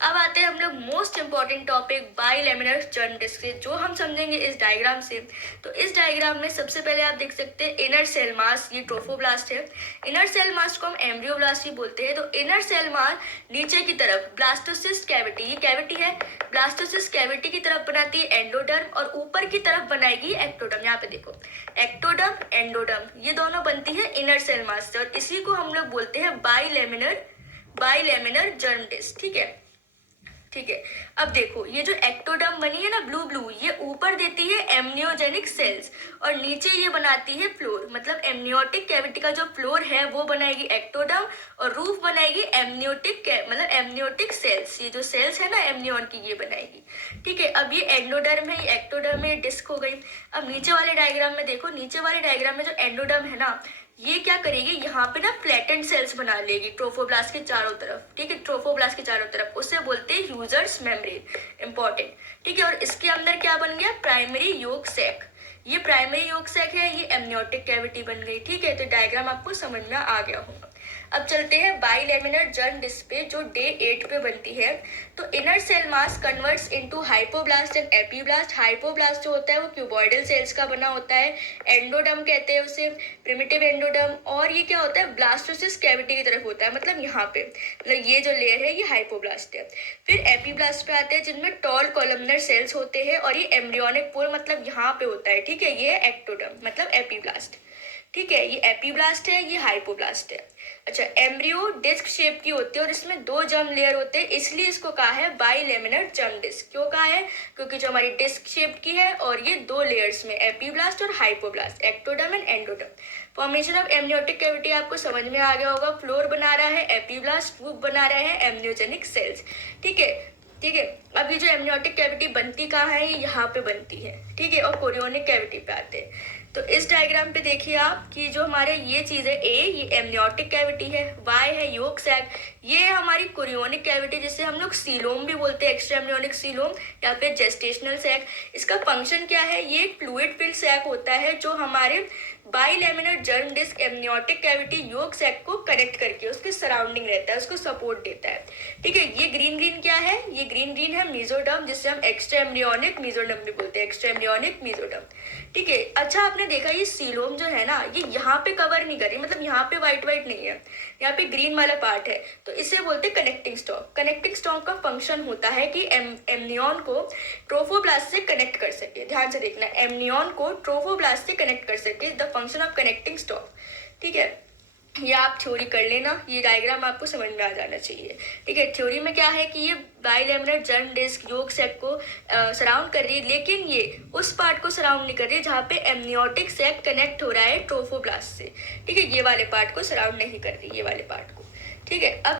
अब आते हैं हम लोग most important topic bilaminar germ disc से, जो हम समझेंगे इस डायग्राम से। तो इस डायग्राम में सबसे पहले आप देख सकते हैं इनर सेल मास, ये ट्रोफोब्लास्ट है। इनर सेल मास को हम एम्ब्रियोब्लास्ट भी बोलते हैं। तो इनर सेल मास नीचे की तरफ ब्लास्टोसिस्ट कैविटी, ये कैविटी है, ब्लास्टोसिस्ट कैविटी की तरफ बनाती है एंडोडर्म, और ऊपर की तरफ बनाएगी एक्टोडर्म। यहाँ पे देखो एक्टोडर्म, एंडोडर्म, ये दोनों बनती है इनर सेल मास से, और इसी को हम लोग बोलते हैं बाइलेमिनर जर्म डिस्क। ठीक है। अब देखो ये जो एक्टोडर्म बनी है ना ब्लू ब्लू, ये ऊपर देती है एमनियोजेनिक सेल्स, और नीचे ये बनाती है फ्लोर, मतलब एमनियोटिक कैविटी का जो फ्लोर है वो बनाएगी एक्टोडर्म, और रूफ बनाएगी एमनियोटिक सेल्स। ये जो सेल्स है ना एमनियोन की, ये बनाएगी। ठीक है। अब ये एंडोडर्म है, ये एक्टोडर्म है, डिस्क हो गई। अब नीचे वाले डायग्राम में देखो, नीचे वाले डायग्राम में जो एंडोडर्म है ना, ये क्या करेगी, यहाँ पे ना फ्लैटेंड सेल्स बना लेगी ट्रोफोब्लास्ट के चारों तरफ। ठीक है, ट्रोफोब्लास्ट के चारों तरफ, उससे बोलते हैं ह्यूजर्स मेम्ब्रेन, इंपॉर्टेंट। ठीक है। और इसके अंदर क्या बन गया, प्राइमरी योक सैक। ये प्राइमरी योक सैक है, ये एमनियोटिक कैविटी बन गई। ठीक है, तो डायग्राम आपको समझ में आ गया होगा। अब चलते हैं बाइलेमिनर जर्म डिस्क पे, जो डे 8 पे बनती है। तो inner cell mass converts into hypoblast and epiblast. Hypoblast जो होता है वो क्यूबॉइडल सेल्स का बना होता है, एंडोडर्म कहते हैं उसे, प्रिमिटिव एंडोडर्म। और ये क्या होता है, ब्लास्टोसिस्ट कैविटी की तरफ होता है, मतलब यहाँ पे, मतलब ये जो लेयर है ये हाइपोब्लास्ट है। फिर एपीब्लास्ट पे आते हैं, जिनमें टॉल कॉलमनर सेल्स होते हैं, और ये एम्ब्रियोनिक पोल मतलब यहाँ पे होता है। ठीक है, ये है एक्टोडर्म मतलब एपीब्लास्ट। ठीक है, ये एपीब्लास्ट है, ये हाइपोब्लास्ट है। अच्छा, एम्ब्रियो डिस्क शेप की होती है, और इसमें 2 जर्म लेयर होते हैं, इसलिए इसको कहा है बाइलेमिनर जर्म डिस्क। क्यों कहा है, क्योंकि जो हमारी डिस्क शेप की है, और ये 2 लेयर्स में एपीब्लास्ट और hypoblast, ectoderm and endoderm. Formation of amniotic cavity आपको समझ में आ गया होगा। फ्लोर बना रहा है एपीब्लास्ट, रूफ बना रहा है एमनियोजेनिक सेल्स। ठीक है। अब ये जो एमनियोटिक कैविटी बनती कहाँ है, यहाँ पे बनती है। ठीक है, और कोरियोनिक कैविटी पे आते हैं। तो इस डायग्राम पे देखिए आप कि जो हमारे ये चीज है ए, ये एमनियोटिक कैविटी है, वाई है योक सैक, ये है हमारी कोरियोनिक कैविटी, जिसे हम लोग सीलोम भी बोलते हैं, एक्स्ट्रा एमनियोनिक सीलोम या फिर जेस्टेशनल सैक। इसका फंक्शन क्या है, ये एक फ्लूइड फिल्ड सैक होता है, जो हमारे bilaminar germ disc amniotic cavity yolk sac को कनेक्ट करके उसके सराउंडिंग रहता है, उसको सपोर्ट देता है। ठीक है, ये ग्रीन क्या है, ये ग्रीन है मेसोडर्म, जिससे हम एक्स्ट्रा एम्ब्रियोनिक मेसोडर्म भी बोलते हैं, एक्स्ट्रा एम्ब्रियोनिक मेसोडर्म। ठीक है। अच्छा, आपने देखा ये सीलोम जो है ना, ये यहाँ पे कवर नहीं करी, मतलब यहाँ पे व्हाइट नहीं है, यहाँ पे ग्रीन वाला पार्ट है, तो इसे बोलते हैं कनेक्टिंग स्टॉक। कनेक्टिंग स्टॉक का फंक्शन होता है कि एमनियन को ट्रोफोब्लास्ट से कनेक्ट कर सके। ध्यान से देखना, एमनियन को ट्रोफोब्लास्ट से कनेक्ट कर सके, the function of connecting stock. ठीक है, ये आप थ्योरी कर लेना, ये डायग्राम आपको समझ में आ जाना चाहिए। ठीक है, थ्योरी में क्या है कि ये बाइलेमिनर जर्म डिस्क योक सैक को सराउंड कर रही है, लेकिन ये उस पार्ट को सराउंड नहीं कर रही है जहाँ पे एमनियोटिक सैक कनेक्ट हो रहा है ट्रोफोब्लास्ट से। ठीक है, ये वाले पार्ट को सराउंड नहीं कर रही, ये वाले पार्ट को। ठीक है। अब